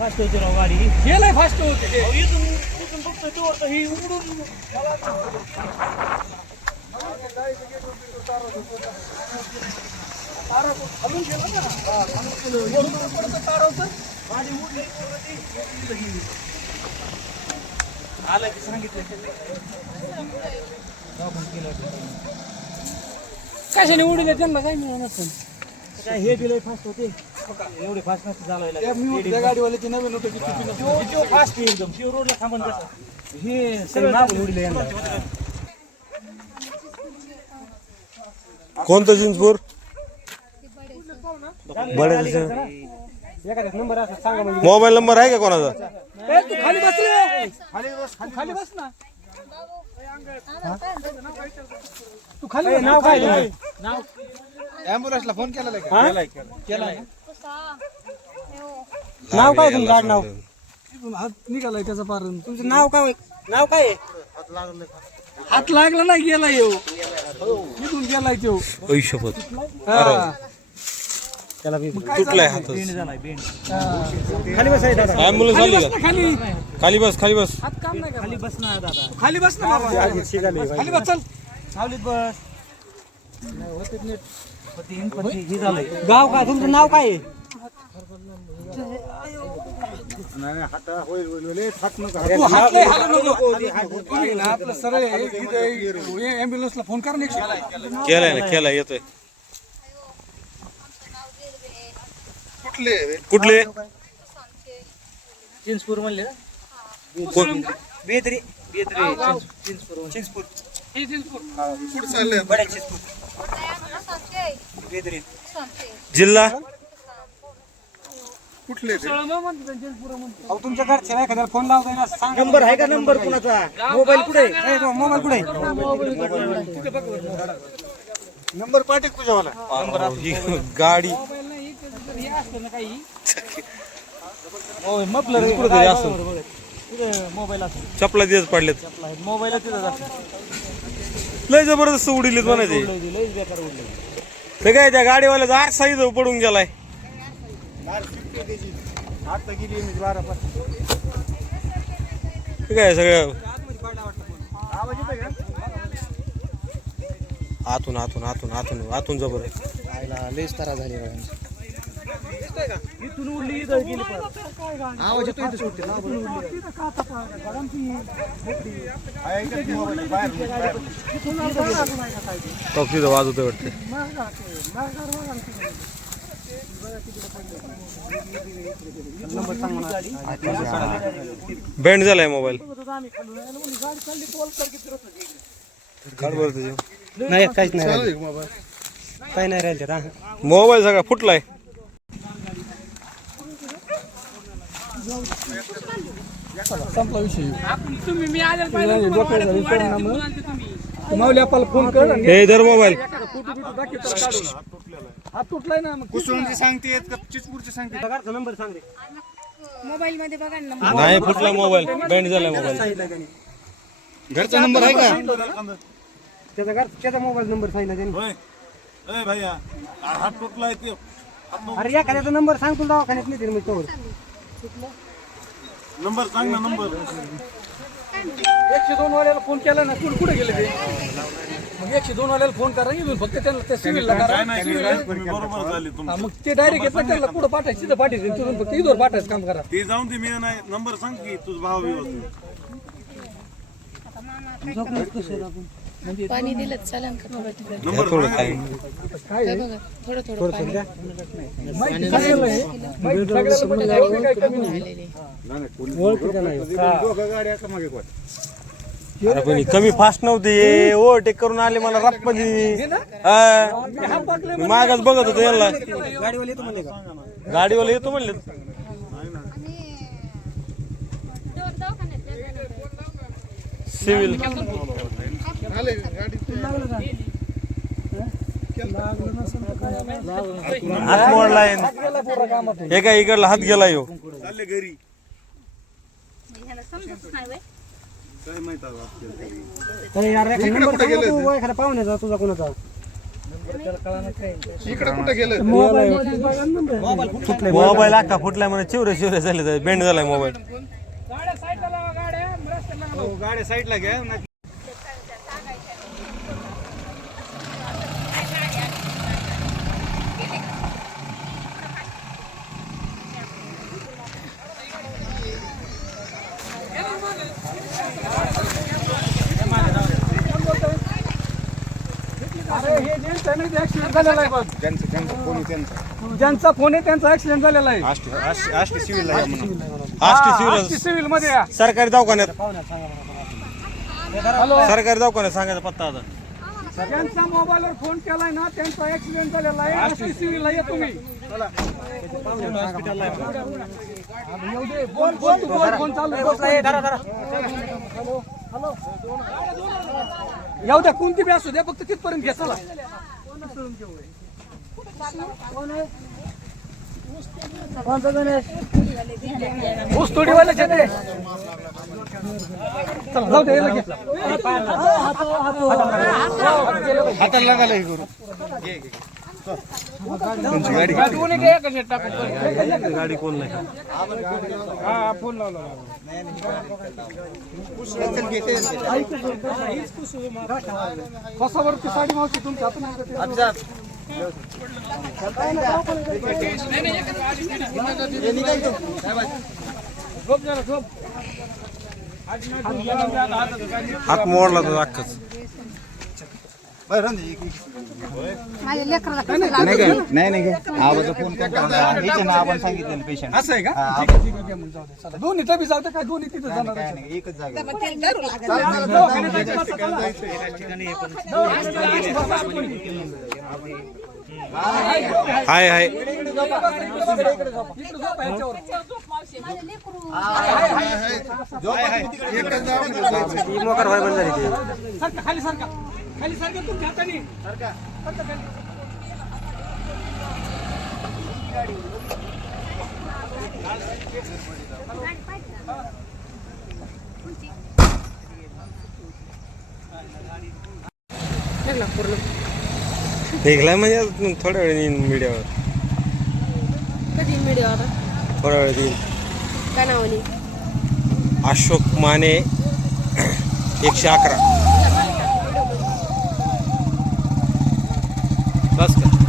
Fast होते राव गाडी गेलंय फास्ट होते इथून इथून बघतो ते ही उडून खालून गेलं ना. हा, खालून गेलं. वरून पडतं तारवतं. गाडी उडली उडली, उडली, उडली. आलं की सांगितलं कशाने उडले त्यांना काय मिळणार काय हे दिलंय फास्ट होते एवढे फास्ट नसते चालवायला. गाडीवाल्याची नवीन होतं फास्ट एकदम. शिव रोडला कसं? हे सगळं कोणतं सांगा म्हणजे. मोबाईल नंबर आहे का कोणाचा? तू खाली बस रे. तू खाली बस ना. तू खाली बस. नाव काय तुझं? ऍम्ब्युलन्सला फोन केला आहे नाव काय तुमचं? गाड नाव. इथून हात निघालाय त्याचा पार तुमचं नाव काय नाव काय आहे? हात लागला ना गेला येऊ. इथून गेलाय तो. ऐशपत हा. त्याला बी तुटलाय हातच. बेंड झालाय बेंड. खाली दादा. खाली आली बस का? ना खाली. खाली बस खाली बस. हात काम नाही खाली बस ना दादा. खाली बस ना बाबा. खाली बस. चल. सावलीत बस. गाव काय? तुमचं नाव काय ऍम्ब्युलन्सला फोन करा ना केलाय ना केलाय येतोय. कुठले? चिंचपूर म्हणले बेदरी. बेदरी. चिंचपूर. चिंचपूर. बड्या चिंचपूर. जिल्हा? अहो तुमच्या घरचे नाही एखाद्याला फोन लावताय ना सांग. नंबर आहे का नंबर कुणाचा? मोबाईल कुठे? मोबाईल कुठे? नंबर पाठी तुझ्यावाला. ही गाडी. कुठेतरी असं मोबाईल असं चपला दिवस पडलेत. मोबाईल लय जबरदस्त उडीलेत म्हणायचे. लईच बेकार उडलं ते काय त्या गाडीवाल्याचा आरसा इथं पडून गेलाय. ते काय सगळं. आतून आतून आतून आतून आतून जबर लईच तारा झाली इथून उडली इथं गेली पण आवाज येतो इथं सुटते. टॉप तिथं वाजवतोय वाटते. बँड झालाय मोबाईल. नाही काहीच नाही. काही नाही राहिले मोबाईल सगळा फुटलाय. संपला विषय. डोक्याला परिणाम माऊली आपल्याला फोन कर आणि हे धर मोबाईल फोटो बिटो दाखव त्याला काढून. हात तुटलाय ना मग कुसुमची सांगते चिचपूरची सांगते नंबर सांग रे. मोबाईल मध्ये बघा ना नंबर. नाही फुटला मोबाईल बँड झालाय मोबाईल घरचा नंबर आहे का? त्याचा घर त्याचा मोबाईल नंबर सांगितला त्यांनी. भैया हात तुटलाय ते. अरे एखाद्याचा नंबर सांग तुला दवाखान्यात नाही मी तोवर. नंबर सांग ना नंबर. एकशे दोन वाल्याला फोन केला ना तू कुठे गेले ते? मग एकशे दोन वाल्याला फोन करा इथून फक्त त्यांना त्या सिव्हिलला करा. बरोबर झाली तुमची. हा, मग ते डायरेक्ट येतात त्यांना कुठं पाठायचं तिथं पाठायचं तिथून फक्त इथवर पाठायचं काम करा. ते जाऊन दे मी नाही नंबर सांग की तुझा भाव व्यवस्थित पाणी दिलं चालेल का थोडं थोडं नंबर थोडं खाई काय बघा थोडं थोडं पाणी. माहिती सगळ्याला आहे. माहिती सगळ्याला म्हणजे काही कमी नाही. आलेले अरे पण ही कमी फास्ट नव्हती. हे ओव्हरटेक करून आले मला रपमध्ये मागच बघत होतो यांना. गाडीवाले येतो म्हणले का? गाडीवाला येतो म्हणले. सिव्हिल. हात मोडलाय हे काय इकडला हात गेला यो. चालले घरी. काय माहीत एखादा पाहुण्याचा तुझा कोणाचा? इकडे कुठे गेलं मोबाईल मोबाईल अख्खा फुटलाय म्हणे चिवरे चिवरे झाले बेंड झालाय मोबाईल. हो, गाड्या साईडला घ्या अरे हे जे त्यांनी ऍक्सिडेंट झालेला आहे बघ. ज्यांचा फोन आहे त्यांचा ऍक्सिडेंट झालेला आहे. आष्टी सिव्हिलला या म्हणून. आष्टी सिव्हिल सिव्हिलमध्ये या. सरकारी दवाखान्यात. हॅलो. सरकारी दवाखान्यात सांगायचा पत्ता आता. ज्यांचा मोबाईलवर फोन केलाय ना त्यांचा ऍक्सिडेंट झालेला आहे. आष्टी सिव्हिलला या तुम्ही. येऊ दे. बोल बोल तू बोल फोन चालू आहे. हॅलो. हॅलो. येऊ द्या कोणती बी असू द्या फक्त तिथपर्यंत घे चला ऊस चला जाऊ याला. हाताला लागायला हे करू घे. गाडी कोण नाही? हा, फोन लावला. कसावरती साडी मावशी तुमच्या हात मोडला तो अख्खाच. माझ्या लेकराला कसं नाही काय नाही नाही काय आवाज फोन याच्या ना आपण सांगितलेलं पेशंट असं आहे का ठीक आहे ठीक आहे घे मग जाऊ दे चला दोन्ही तबी जाऊ दे काय दोन्ही तिथे जाणार काय. नाही एकच जागा दवाखान्यात जायचं बसा, चला. हाय हाय इकडे झोप आहे याच्यावर. मोकार भाई बंद झाली ती सारखा खाली सारखा खाली सारखा तुमच्या हाताने सारखा. खाली. निघलाय म्हणजे थोड्या वेळ येईन मीडियावर. कधी मीडियावर थोड्या वेळ येईन काय नावाने अशोक माने एकशे अकरा. बस का